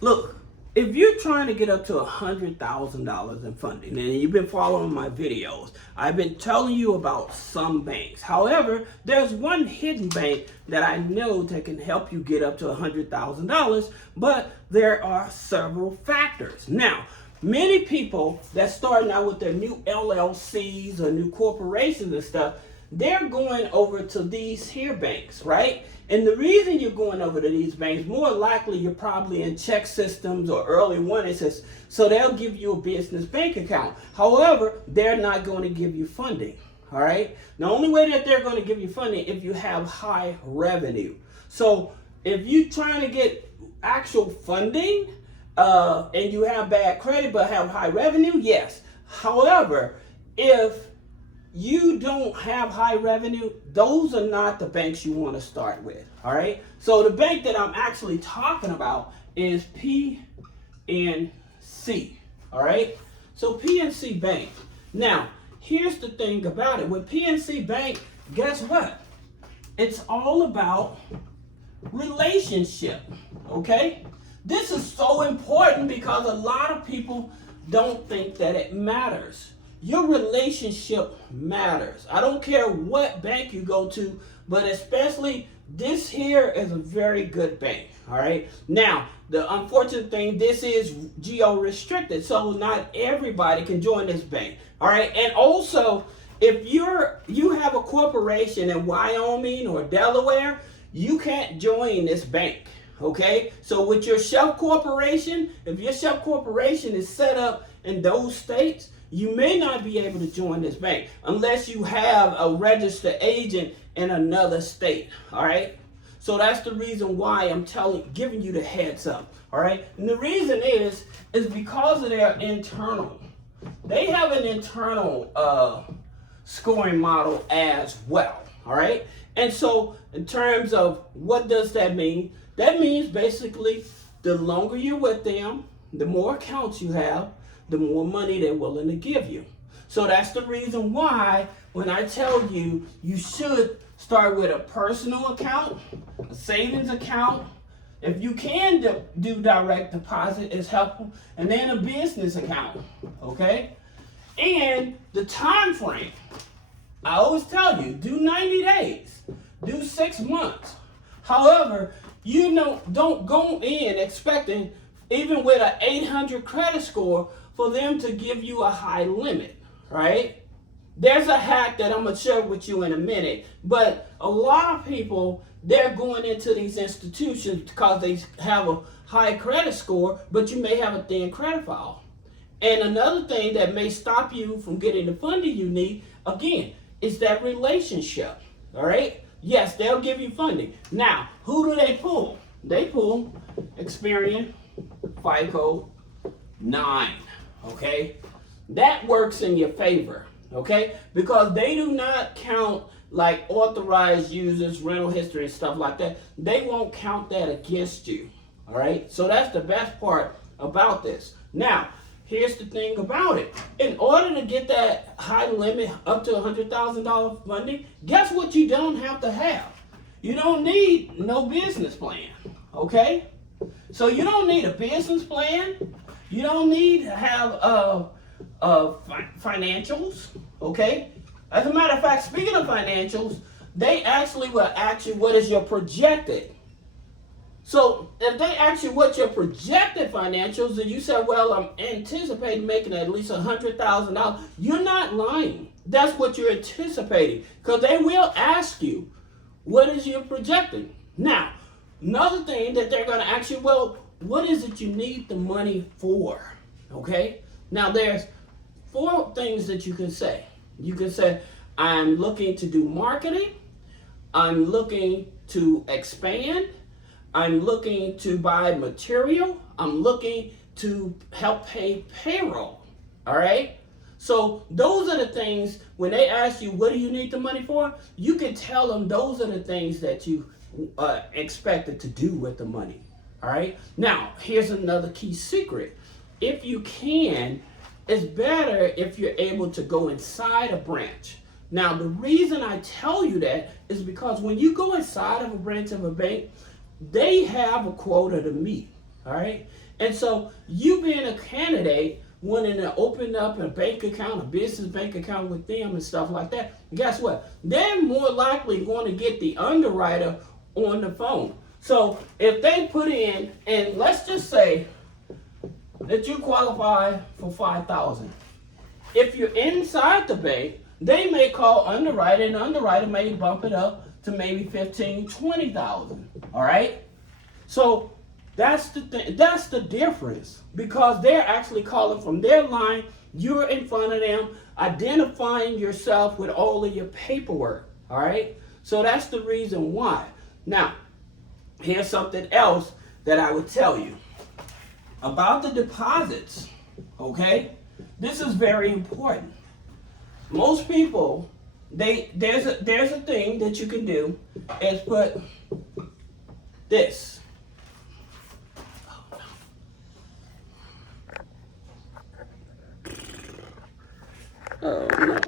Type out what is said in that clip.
Look, if you're trying to get up to $100,000 in funding, and you've been following my videos, I've been telling you about some banks. However, there's one hidden bank that I know that can help you get up to $100,000, but there are several factors. Now, many people that's starting out with their new LLCs or new corporations and stuff, they're going over to these here banks, right? And the reason you're going over to these banks, more likely you're probably in check systems or early warning systems, so they'll give you a business bank account. However, they're not going to give you funding, all right? The only way that they're going to give you funding if you have high revenue. So if you're trying to get actual funding and you have bad credit but have high revenue, yes. However, if you don't have high revenue, those are not the banks you want to start with, all right? So the bank that I'm actually talking about is PNC, all right? So PNC Bank. Now, here's the thing about it. With PNC Bank, guess what? It's all about relationship, okay? This is so important because a lot of people don't think that it matters. Your relationship matters. I don't care what bank you go to, but especially this here is a very good bank, all right? Now, the unfortunate thing, this is geo-restricted, so not everybody can join this bank, all right? And also, if you have a corporation in Wyoming or Delaware, you can't join this bank, okay? So with your shelf corporation, if your shelf corporation is set up in those states, you may not be able to join this bank unless you have a registered agent in another state, all right? So that's the reason why I'm giving you the heads up, all right? And the reason is because of their internal. They have an internal scoring model as well, all right? And so in terms of what does that mean? That means basically the longer you're with them, the more accounts you have, the more money they're willing to give you. So that's the reason why when I tell you, you should start with a personal account, a savings account. If you can do direct deposit, it's helpful. And then a business account, okay? And the time frame. I always tell you, do 90 days, do 6 months. However, you don't go in expecting, even with an 800 credit score, for them to give you a high limit, right? There's a hack that I'm going to share with you in a minute, but a lot of people, they're going into these institutions because they have a high credit score, but you may have a thin credit file. And another thing that may stop you from getting the funding you need, again, is that relationship, all right? Yes, they'll give you funding. Now, who do they pull? They pull Experian, FICO, 9. Okay, that works in your favor, okay, because they do not count like authorized users, rental history, and stuff like that. They won't count that against you, all right? So that's the best part about this. Now, here's the thing about it. In order to get that high limit up to $100,000 funding, guess what you don't have to have? You don't need no business plan, okay? So you don't need a business plan. You don't need to have financials, okay? As a matter of fact, speaking of financials, they actually will ask you what is your projected. So if they ask you what your projected financials, and you say, well, I'm anticipating making at least $100,000, you're not lying. That's what you're anticipating, because they will ask you, what is your projecting? Now, another thing that they're going to ask you, well, what is it you need the money for? Okay? Now, there's 4 things that you can say. You can say, I'm looking to do marketing. I'm looking to expand. I'm looking to buy material. I'm looking to help pay payroll. All right? So those are the things, when they ask you, what do you need the money for? You can tell them those are the things that you expected to do with the money. All right. Now, here's another key secret. If you can, it's better if you're able to go inside a branch. Now, the reason I tell you that is because when you go inside of a branch of a bank, they have a quota to meet. All right. And so you being a candidate wanting to open up a bank account, a business bank account with them and stuff like that, guess what? They're more likely going to get the underwriter on the phone. So if they put in, and let's just say that you qualify for $5,000. If you're inside the bank, they may call underwriter, and the underwriter may bump it up to maybe $15,000, $20,000. All right. So that's the thing. That's the difference, because they're actually calling from their line. You're in front of them, identifying yourself with all of your paperwork. All right. So that's the reason why. Now, here's something else that I would tell you about the deposits. Okay. This is very important. Most people, there's a thing that you can do is put this. Oh no.